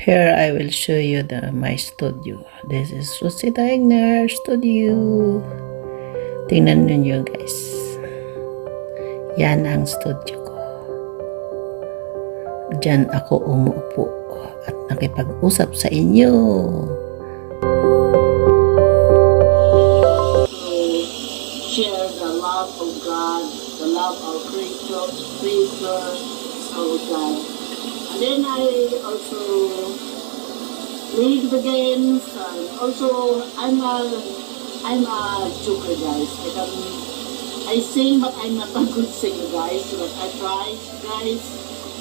Here I will show you my studio. This is Rosita Egner Studio. Tingnan niyo guys. Yan ang studio ko. Diyan ako umuupo at nakipag-usap sa inyo. Share the love of God, the love of Creator, so God. And then I also lead the games. And also, I'm a joker, guys. I sing, but I'm not a good singer, guys. But I try, guys.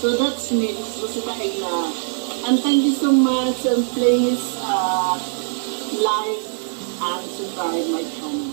So that's me. This is Rosita Egna. And thank you so much. And please like and subscribe my channel.